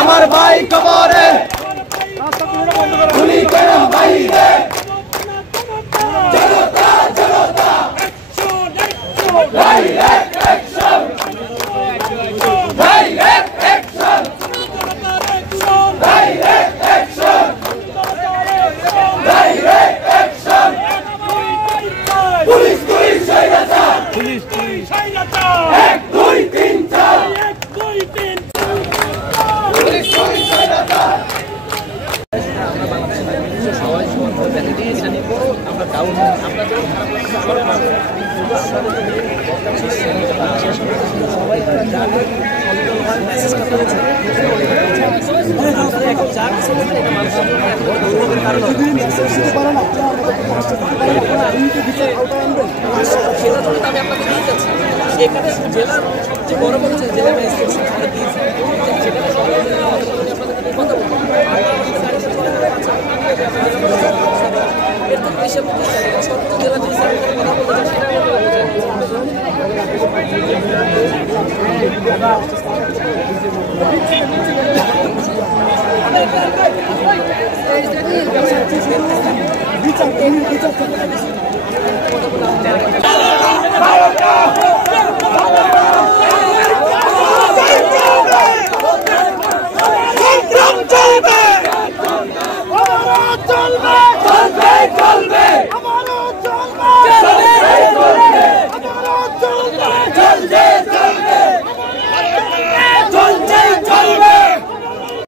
আমার ভাই কবরে গুলি কেন বাইরে জনতা জনতা direct action direct action direct action direct action police police স্বৈরাচার পুলিশ পুলিশ স্বৈরাচার 1 2 3 4 1 2 3 পুলিশ পুলিশ স্বৈরাচার সবাই সবার ব্যাটারি জানি আমরা ডাউন আমরা তো সবাই জানে মেসেজটা করেছে এখানে জেলার সবচেয়ে বড় বড় জেলা ম্যাজিস্ট্রেট সেখানে দিয়েছে সেখানে সবাই কথা বলতে এর থেকে বেশি সত্য জেলা যদি কথা বলতে সেটা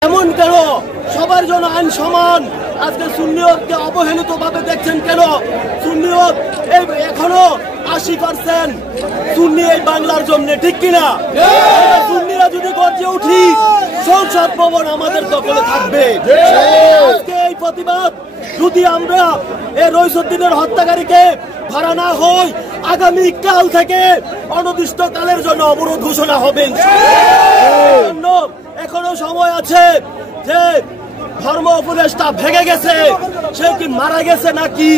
এমন কেন সবার জন্য আইন সমান আজকে সুন্নিয়তকে অবহেলিত ভাবে দেখছেন কেন? সুন্নিয়ত এই এখনো 80% সুন্নি এই বাংলার জন্য, ঠিক কিনা? সুন্নিরা যদি গর্জে উঠি সংসদ ভবন আমাদের দখলে থাকবে। আজকে এই প্রতিবাদ যদি আমরা এই রইসুদ্দিনের হত্যাকারীকে ধরা না হই, আগামী কাল থেকে অনির্দিষ্টকালের জন্য অবরোধ ঘোষণা হবে। এখনো সময় আছে যে ধর্ম উপদেষ্টা ভেঙে গেছে, সে কি মারা গেছে নাকি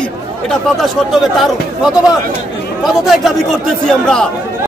এটা প্রকাশ করতে হবে। তার পদত্যাগ দাবি করতেছি আমরা।